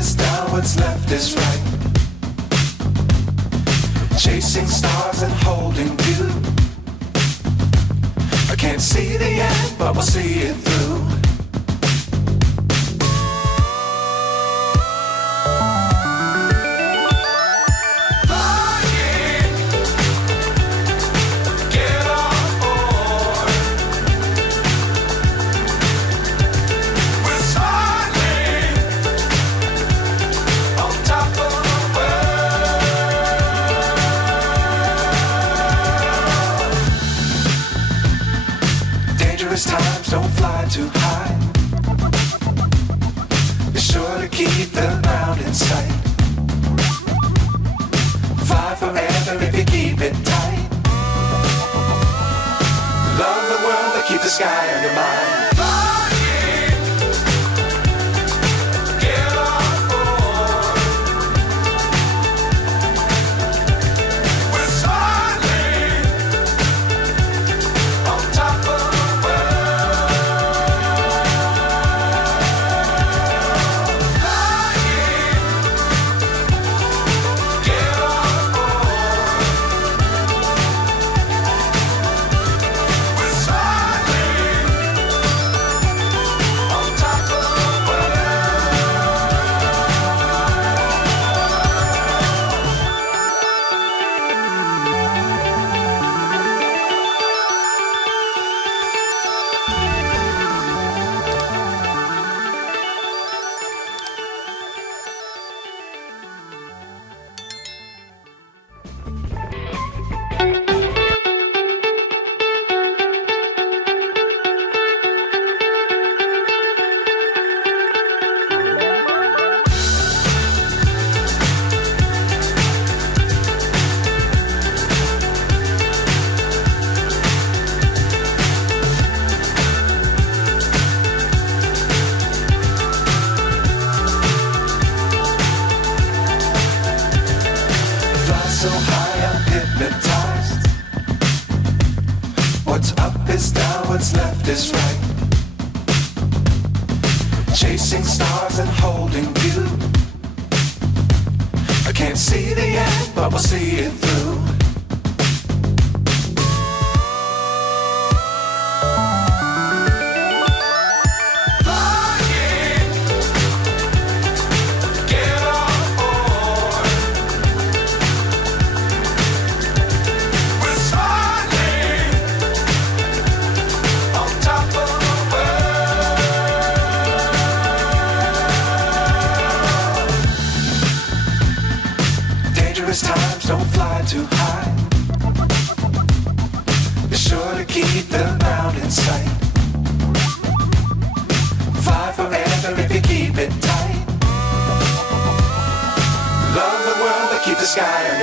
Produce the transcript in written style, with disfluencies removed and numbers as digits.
is down, what's left is right. Chasing stars and holding you. I can't see the end, but we'll see it through. Times don't fly too high. Be sure to keep the ground in sight. Fly forever if you keep it tight. Love the world, but keep the sky on your mind. So high I'm hypnotized. What's up is down, what's left is right. Chasing stars and holding you. I can't see the end, but we'll see it through. Times don't fly too high. Be sure to keep the ground in sight. Fly forever if you keep it tight. Love the world, but keep the sky on